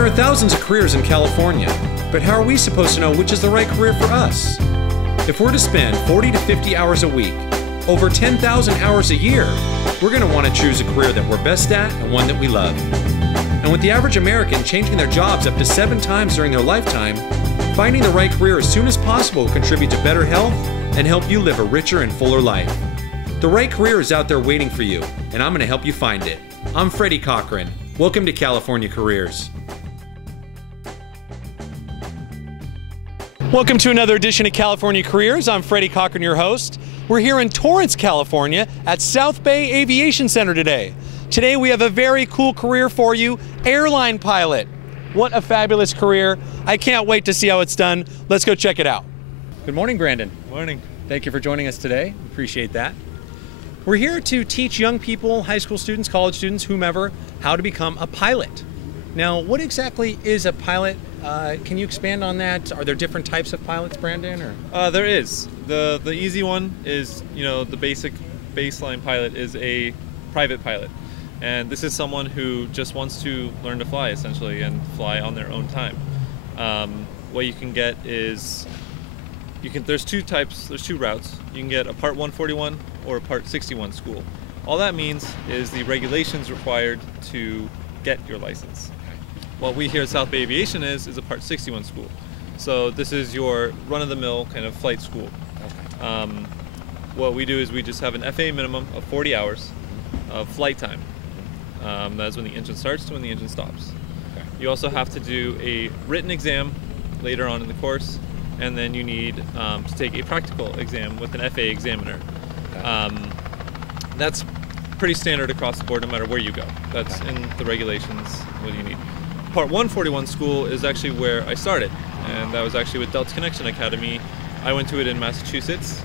There are thousands of careers in California, but how are we supposed to know which is the right career for us? If we're to spend 40 to 50 hours a week, over 10,000 hours a year, we're going to want to choose a career that we're best at and one that we love. And with the average American changing their jobs up to 7 times during their lifetime, finding the right career as soon as possible will contribute to better health and help you live a richer and fuller life. The right career is out there waiting for you, and I'm going to help you find it. I'm Freddy Cochran. Welcome to California Careers. Welcome to another edition of California Careers. I'm Freddy Cochran, your host. We're here in Torrance, California at South Bay Aviation Center today. Today we have a very cool career for you, airline pilot. What a fabulous career. I can't wait to see how it's done. Let's go check it out. Good morning, Brandon. Morning. Thank you for joining us today. Appreciate that. We're here to teach young people, high school students, college students, whomever, how to become a pilot. Now, what exactly is a pilot? Can you expand on that? Are there different types of pilots, Brandon? Or? There is. The easy one is, the basic baseline pilot is a private pilot. And this is someone who just wants to learn to fly, essentially, and fly on their own time. What you can get is, there's two routes. You can get a Part 141 or a Part 61 school. All that means is the regulations required to get your license. What we here at South Bay Aviation is a Part 61 school. So this is your run-of-the-mill kind of flight school. Okay. What we do is we just have an FAA minimum of 40 hours of flight time. That is when the engine starts to when the engine stops. Okay. You also have to do a written exam later on in the course, and then you need to take a practical exam with an FAA examiner. Okay. That's pretty standard across the board no matter where you go. That's in the regulations, what you need. Part 141 school is actually where I started, and that was actually with Delta Connection Academy. I went to it in Massachusetts,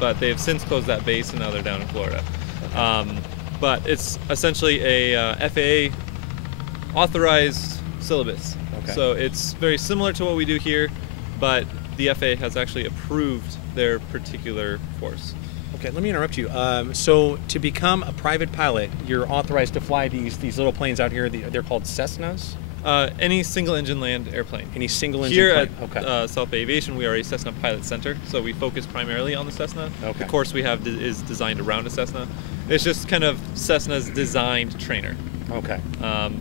but they have since closed that base and now they're down in Florida. But it's essentially a FAA authorized syllabus. Okay. So it's very similar to what we do here, but the FAA has actually approved their particular course. Okay, let me interrupt you. So to become a private pilot, you're authorized to fly these little planes out here. They're called Cessnas? Any single-engine land airplane. Any single-engine plane. Here at South Bay Aviation, we are a Cessna Pilot Center, so we focus primarily on the Cessna. Okay. The course we have is designed around a Cessna. It's just kind of Cessna's designed trainer. Okay.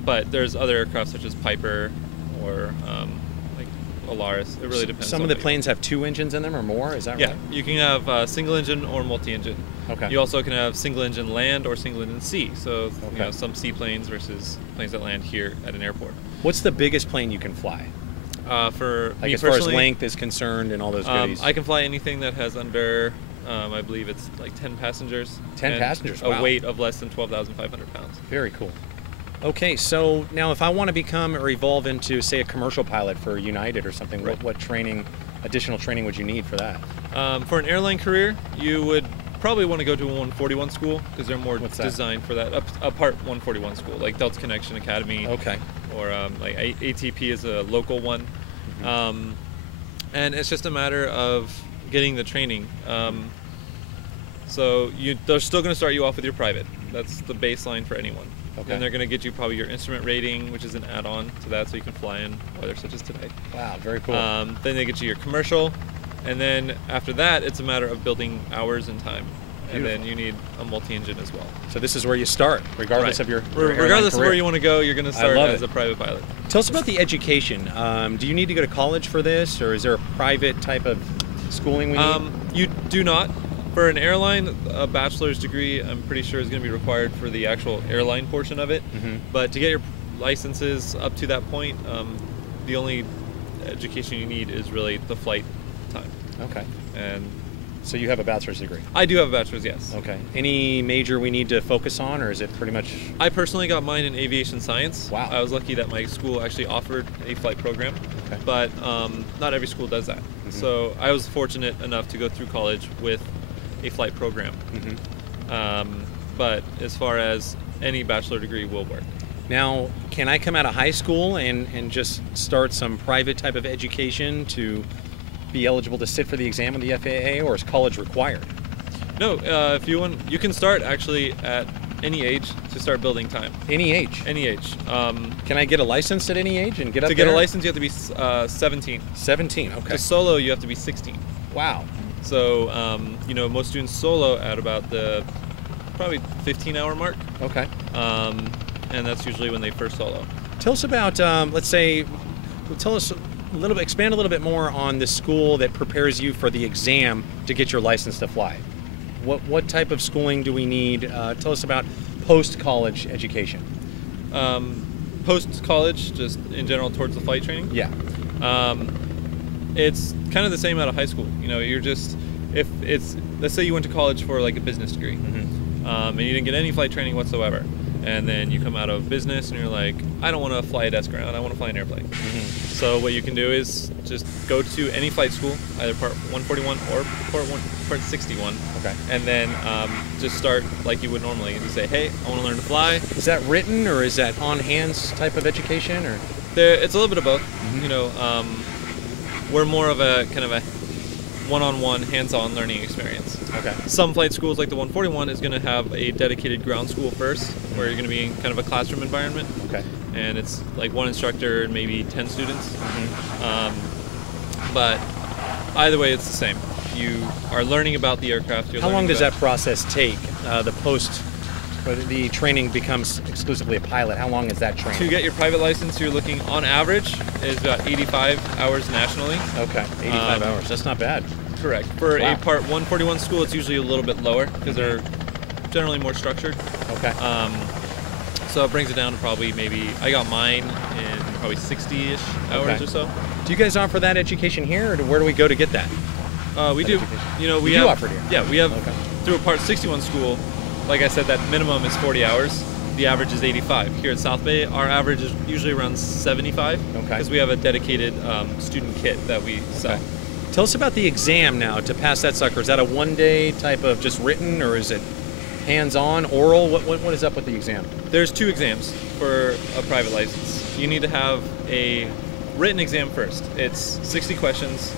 But there's other aircraft such as Piper or like Alaris. It really depends. Some of the planes have 2 engines in them or more, is that right? Yeah, you can have single-engine or multi-engine. Okay. You also can have single-engine land or single-engine sea. So some seaplanes versus planes that land here at an airport. What's the biggest plane you can fly? For like me as far as length is concerned and all those goodies? I can fly anything that has under, I believe it's like 10 passengers. 10 passengers, wow. A weight of less than 12,500 pounds. Very cool. Okay, so now if I want to become or evolve into, say, a commercial pilot for United or something, right. what training, additional training would you need for that? For an airline career, you would probably want to go to a 141 school because they're more designed for that. A Part 141 school, like Delta Connection Academy. Okay. Or like ATP is a local one. Mm-hmm. And it's just a matter of getting the training. So they're still going to start you off with your private. That's the baseline for anyone. Okay. Then they're going to get you probably your instrument rating, which is an add-on to that, so you can fly in weather such as today. Wow, very cool. Then they get you your commercial, and then after that, it's a matter of building hours and time. Beautiful. And then you need a multi-engine as well. So this is where you start, regardless of your regardless of where you want to go, you're going to start as a private pilot. Tell us about the education. Do you need to go to college for this, or is there a private type of schooling we need? You do not. For an airline, a bachelor's degree, I'm pretty sure is going to be required for the actual airline portion of it. Mm-hmm. But to get your licenses up to that point, the only education you need is really the flight time. Okay. And so you have a bachelor's degree? I do have a bachelor's, yes. Okay. Any major we need to focus on, or is it pretty much? I personally got mine in aviation science. Wow. I was lucky that my school actually offered a flight program. Okay. But not every school does that. Mm-hmm. So I was fortunate enough to go through college with a flight program. Mm-hmm. But as far as any bachelor degree will work. Now, can I come out of high school and just start some private type of education to be eligible to sit for the exam with the FAA, or is college required? No, if you want, you can start actually at any age to start building time. Any age? Any age. Can I get a license at any age and get up To there? get a license, you have to be 17. 17, okay. To solo, you have to be 16. Wow. So, most students solo at about the probably 15-hour mark. Okay. And that's usually when they first solo. Tell us about, expand a little bit more on the school that prepares you for the exam to get your license to fly. What type of schooling do we need? Tell us about post-college education. Post-college, just in general towards the flight training? Yeah. It's kind of the same out of high school. Let's say you went to college for like a business degree, and you didn't get any flight training whatsoever. And then you come out of business and you're like, I don't want to fly a desk around, I want to fly an airplane. So what you can do is just go to any flight school, either Part 141 or Part 61. Okay. And then just start like you would normally. And you say, hey, I want to learn to fly. Is that written or is that on hands type of education? Or It's a little bit of both. We're more of a kind of a one-on-one, hands-on learning experience. Okay. Some flight schools, like the 141, is going to have a dedicated ground school first, where you're going to be in kind of a classroom environment. Okay. And it's like one instructor and maybe 10 students. But either way, it's the same. You are learning about the aircraft. How long does that process take? The training becomes exclusively a pilot. How long is that training? To get your private license, you're looking on average is about 85 hours nationally. Okay, 85 hours. That's not bad. Correct. For a Part 141 school, it's usually a little bit lower because they're generally more structured. Okay. So it brings it down to probably I got mine in probably 60-ish hours or so. Do you guys offer that education here, or where do we go to get that? We do. Education? We do offer it here? Yeah, we have through a Part 61 school. Like I said, that minimum is 40 hours. The average is 85. Here at South Bay, our average is usually around 75. Okay. Because we have a dedicated student kit that we sell. Okay. Tell us about the exam now to pass that sucker. Is that a one-day type of just written, or is it hands-on, oral? What is up with the exam? There's 2 exams for a private license. You need to have a written exam first. It's 60 questions,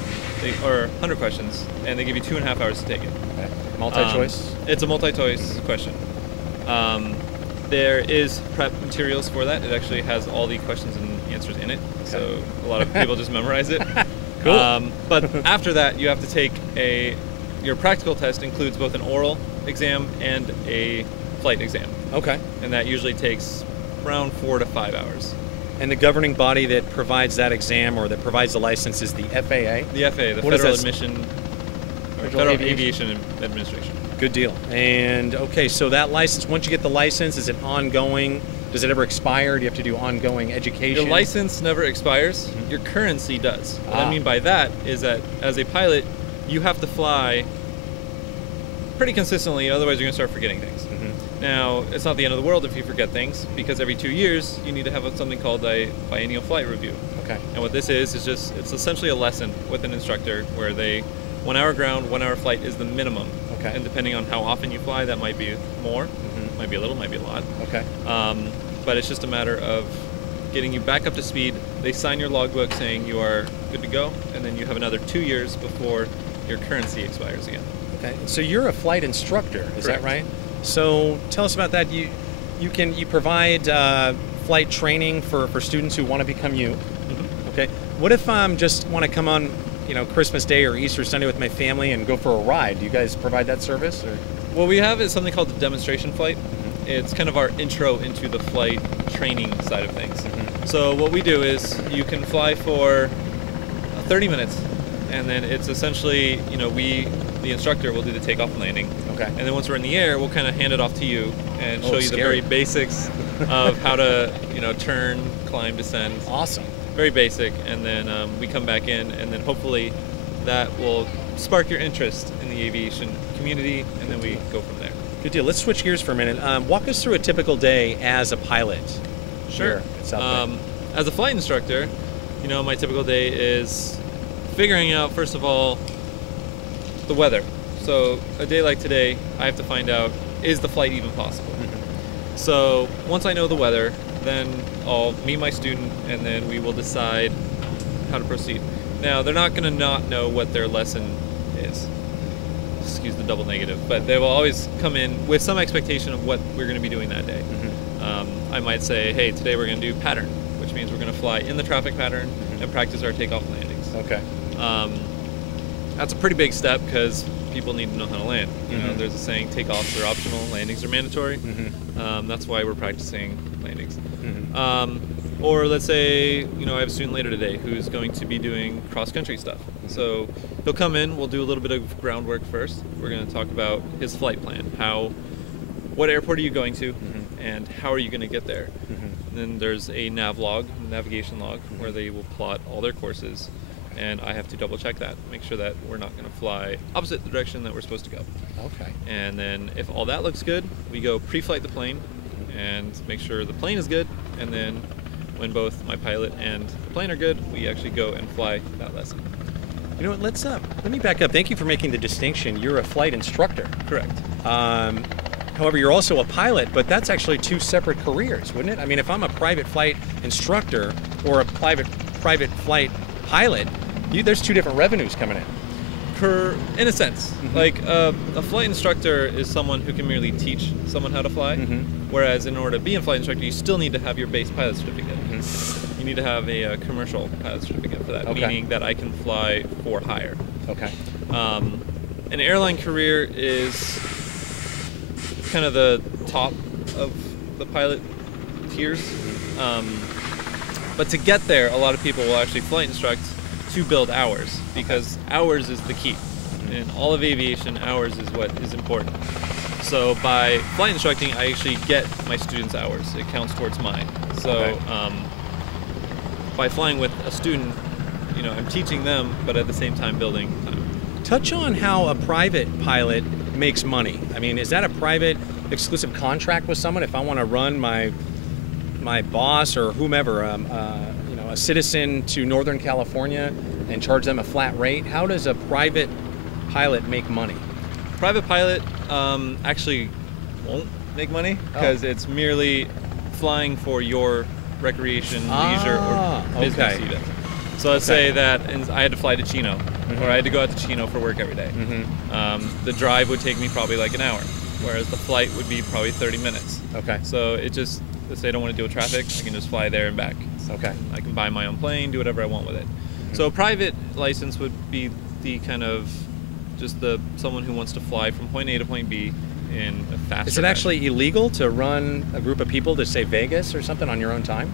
or 100 questions, and they give you 2.5 hours to take it. Okay. Multi-choice? It's a multi-choice question. There is prep materials for that. It actually has all the questions and answers in it, so a lot of people just memorize it. Cool. But after that, you have to take your practical test includes both an oral exam and a flight exam. Okay. And that usually takes around 4 to 5 hours. And the governing body that provides that exam or that provides the license is the FAA? The FAA, the Federal Aviation Administration. Good deal. And okay, so that license, once you get the license, is it ongoing? Does it ever expire? Do you have to do ongoing education? Your license never expires. Your currency does. What I mean by that is that as a pilot, you have to fly pretty consistently, otherwise you're going to start forgetting things. Now, it's not the end of the world if you forget things, because every 2 years you need to have something called a biennial flight review. Okay. And what this is it's essentially a lesson with an instructor where 1 hour ground, 1 hour flight is the minimum. Okay. And depending on how often you fly, that might be more, might be a little, might be a lot. Okay. But it's just a matter of getting you back up to speed. They sign your logbook saying you are good to go, and then you have another 2 years before your currency expires again. Okay. So you're a flight instructor, is that right? So tell us about that. You provide flight training for students who want to become you. Okay. What if I just want to come on, Christmas Day or Easter Sunday with my family and go for a ride? Do you guys provide that service? Or? What we have is something called the demonstration flight. It's kind of our intro into the flight training side of things. So what we do is you can fly for 30 minutes, and then it's essentially, the instructor will do the takeoff and landing. Okay. And then once we're in the air, we'll kind of hand it off to you and show you the very basics of how to, turn, climb, descend. Awesome. Very basic. And then we come back in, and then hopefully that will spark your interest in the aviation community, and then we go from there. Good deal. Let's switch gears for a minute. Walk us through a typical day as a pilot. Sure. As a flight instructor, my typical day is figuring out, first of all, the weather. So a day like today, I have to find out, is the flight even possible? So once I know the weather, then I'll meet my student, and then we will decide how to proceed. Now, they're not going to not know what their lesson is. excuse the double negative, but they will always come in with some expectation of what we're going to be doing that day. I might say, hey, today we're going to do pattern, which means we're going to fly in the traffic pattern and practice our takeoff and landings. Okay. That's a pretty big step because people need to know how to land. You know, there's a saying, takeoffs are optional, landings are mandatory. That's why we're practicing landings. Or let's say, you know, I have a student later today who's going to be doing cross-country stuff. So he'll come in, we'll do a little bit of groundwork first. We're going to talk about his flight plan. What airport are you going to, and how are you going to get there? And then there's a navigation log, where they will plot all their courses, and I have to double check that, make sure that we're not going to fly opposite the direction that we're supposed to go. Okay. And then if all that looks good, we go pre-flight the plane and make sure the plane is good, and then when both my pilot and the plane are good, we actually go and fly that lesson. You know what, let me back up. Thank you for making the distinction. You're a flight instructor. Correct. However, you're also a pilot, but that's actually two separate careers, wouldn't it? I mean, if I'm a private flight instructor or a private flight pilot, there's two different revenues coming in. In a sense. Like a flight instructor is someone who can merely teach someone how to fly, whereas in order to be a flight instructor, you still need to have your base pilot certificate. You need to have a commercial pilot certificate for that, meaning that I can fly for hire. Okay. An airline career is kind of the top of the pilot tiers. But to get there, a lot of people will actually flight instruct to build hours, because hours is the key. In all of aviation, hours is what is important. So by flight instructing, I actually get my students' hours. It counts towards mine. So by flying with a student, you know, I'm teaching them, but at the same time building time. Touch on how a private pilot makes money. I mean, is that a private exclusive contract with someone? If I want to run my boss or whomever, you know, a citizen to Northern California and charge them a flat rate, how does a private pilot make money? Private pilot actually won't make money because it's merely flying for your recreation, leisure, or business even. So let's say that I had to fly to Chino, or I had to go out to Chino for work every day. The drive would take me probably like an hour, whereas the flight would be probably 30 minutes. Okay. So it just, let's say I don't want to deal with traffic, I can just fly there and back. Okay. I can buy my own plane, do whatever I want with it. So a private license would be the kind of just someone who wants to fly from point A to point B in a faster Is it actually illegal to run a group of people to, say, Vegas or something on your own time?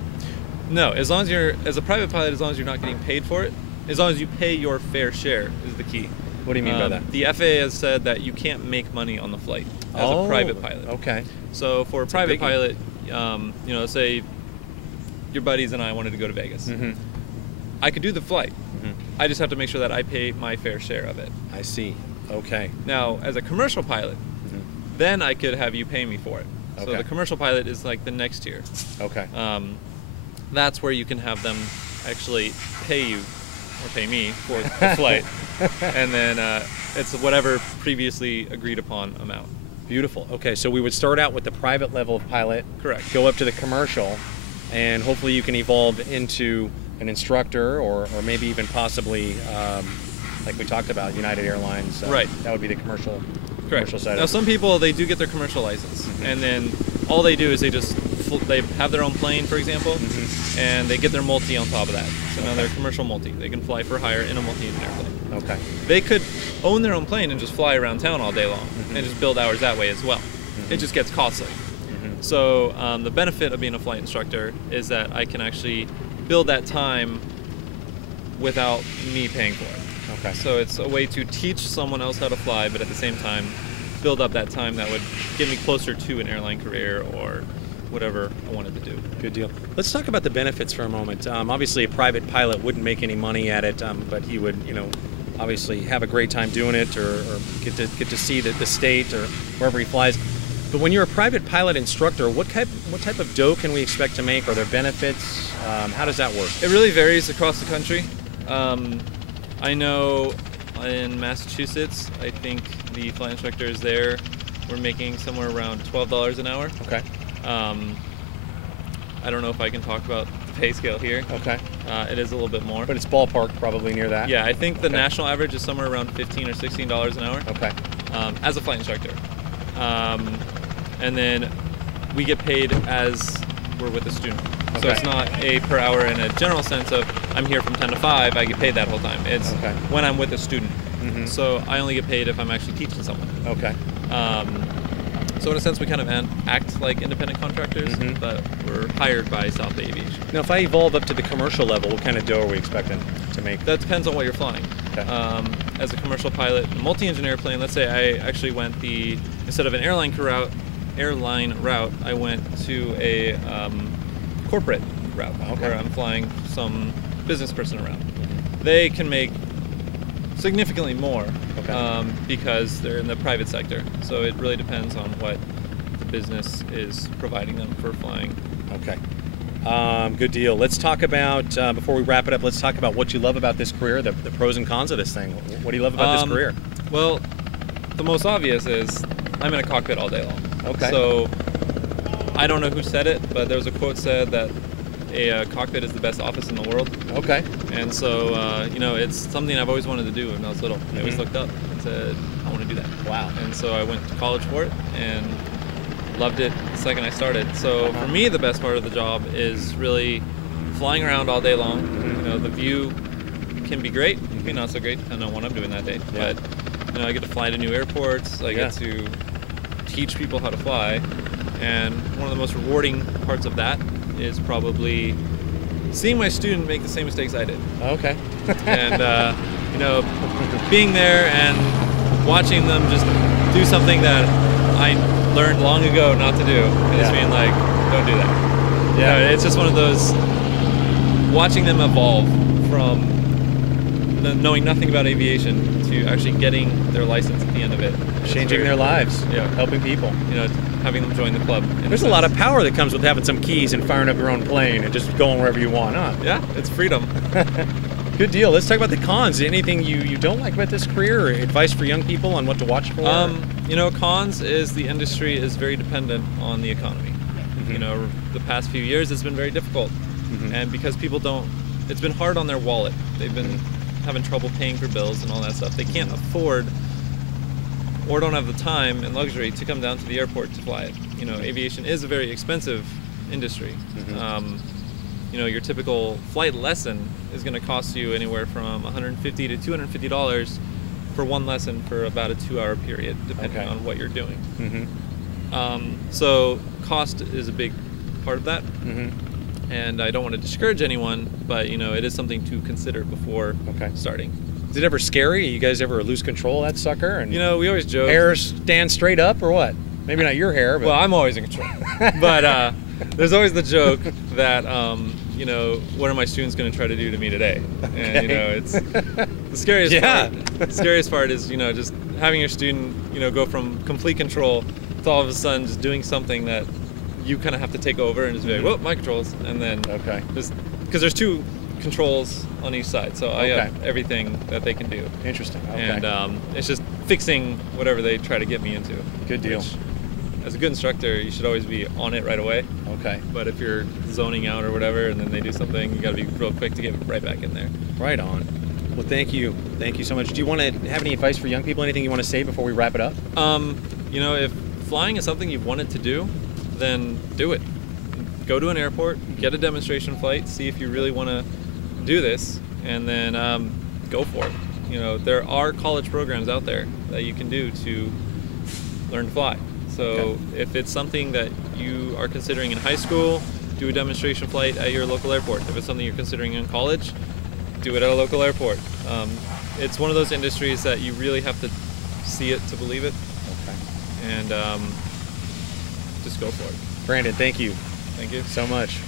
No, as long as as a private pilot, as long as you're not getting paid for it, as long as you pay your fair share is the key. What do you mean by that? The FAA has said that you can't make money on the flight as a private pilot. Okay. So for a private pilot, you know, let's say your buddies and I wanted to go to Vegas. I could do the flight. I just have to make sure that I pay my fair share of it. I see. Okay. Now, as a commercial pilot, then I could have you pay me for it. So the commercial pilot is like the next tier. Okay. That's where you can have them actually pay you or pay me for the flight, and then it's whatever previously agreed upon amount. Beautiful. Okay, so we would start out with the private level of pilot. Correct. Go up to the commercial, and hopefully you can evolve into an instructor, or maybe even possibly, like we talked about, United Airlines. Right. That would be the commercial. Correct. Commercial side. Now, some people, they do get their commercial license, and then all they do is they have their own plane, for example, and they get their multi on top of that. So now they're commercial multi. They can fly for hire in a multi-engine airplane. Okay. They could own their own plane and just fly around town all day long and just build hours that way as well. It just gets costly. So the benefit of being a flight instructor is that I can actually build that time without me paying for it. Okay. So it's a way to teach someone else how to fly, but at the same time build up that time that would get me closer to an airline career or whatever I wanted to do. Good deal. Let's talk about the benefits for a moment. Obviously, a private pilot wouldn't make any money at it, but he would, you know, obviously have a great time doing it, or get to see the state or wherever he flies. But when you're a private pilot instructor, what type of dough can we expect to make? Are there benefits? How does that work? It really varies across the country. I know in Massachusetts, I think the flight instructors there were making somewhere around $12 an hour. Okay. I don't know if I can talk about the pay scale here. Okay. It is a little bit more. But it's ballpark probably near that. Yeah, I think the national average is somewhere around $15 or $16 an hour. Okay. as a flight instructor. And then we get paid as we're with the student. So Okay. it's not a per hour in a general sense of I'm here from 10 to 5, I get paid that whole time. It's Okay. when I'm with a student. Mhm. So I only get paid if I'm actually teaching someone. Okay. So in a sense, we kind of act like independent contractors, Mhm. but we're hired by South Bay Aviation. Now, if I evolve up to the commercial level, what kind of dough are we expecting to make? That depends on what you're flying. Okay. As a commercial pilot, multi-engine airplane, let's say I actually went instead of an airline route, I went to a corporate route Okay. where I'm flying some business person around. They can make significantly more Okay. because they're in the private sector. So it really depends on what the business is providing them for flying. Okay. Good deal. Let's talk about, before we wrap it up, let's talk about what you love about this career, the pros and cons of this thing. What do you love about this career? Well, the most obvious is I'm in a cockpit all day long. Okay. So I don't know who said it, but there was a quote said that a cockpit is the best office in the world. Okay. And so, it's something I've always wanted to do when I was little. I always Mhm. looked up and said, I want to do that. Wow. And so I went to college for it and loved it the second I started. So for me, the best part of the job is really flying around all day long. Mhm. The view can be great, it can be not so great, depending on what I'm doing that day. Yeah. But, I get to fly to new airports, I get to teach people how to fly. And one of the most rewarding parts of that is probably seeing my student make the same mistakes I did. Okay. And being there and watching them just do something that I learned long ago not to do, and just Yeah. being like, don't do that. Yeah. It's just one of those, watching them evolve from knowing nothing about aviation to actually getting their license at the end of it. It's Changing very their cool. lives. Yeah. Helping people. Having them join the club. There's a lot of power that comes with having some keys and firing up your own plane and just going wherever you want, huh? Yeah, it's freedom. Good deal. Let's talk about the cons. Anything you don't like about this career, or advice for young people on what to watch for? Cons is the industry is very dependent on the economy. Mhm. The past few years it's been very difficult. Mhm. And because people it's been hard on their wallet. They've been having trouble paying for bills and all that stuff. They can't afford or don't have the time and luxury to come down to the airport to fly it. Aviation is a very expensive industry. Mhm. Your typical flight lesson is going to cost you anywhere from $150 to $250 for one lesson for about a 2-hour period, depending Okay. on what you're doing. Mhm. So cost is a big part of that. Mhm. And I don't want to discourage anyone, but it is something to consider before Okay. starting. Is it ever scary? You guys ever lose control of that sucker? And We always joke. hair stand straight up or what? Maybe not your hair, but Well, I'm always in control. But there's always the joke that, what are my students going to try to do to me today? And, it's the scariest Yeah. part. The scariest part is, just having your student, go from complete control to all of a sudden just doing something that you kind of have to take over and just be like, whoa, my controls. And then Okay. just, because there's 2 controls on each side. So I have everything that they can do. Interesting. Okay. And it's just fixing whatever they try to get me into. Good deal. Which, as a good instructor, you should always be on it right away. Okay. But if you're zoning out or whatever and then they do something, you got to be real quick to get right back in there. Right on. Well, thank you. Thank you so much. Do you want to have any advice for young people? Anything you want to say before we wrap it up? If flying is something you've wanted to do, then do it. Go to an airport, get a demonstration flight, see if you really want to do this, and then go for it. There are college programs out there that you can do to learn to fly. So if it's something that you are considering in high school, do a demonstration flight at your local airport. If it's something you're considering in college, do it at a local airport. It's one of those industries that you really have to see it to believe it. Okay. And just go for it. Brandon, thank you Thank you. so much.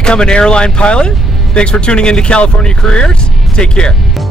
become an airline pilot. Thanks for tuning into California Careers. Take care.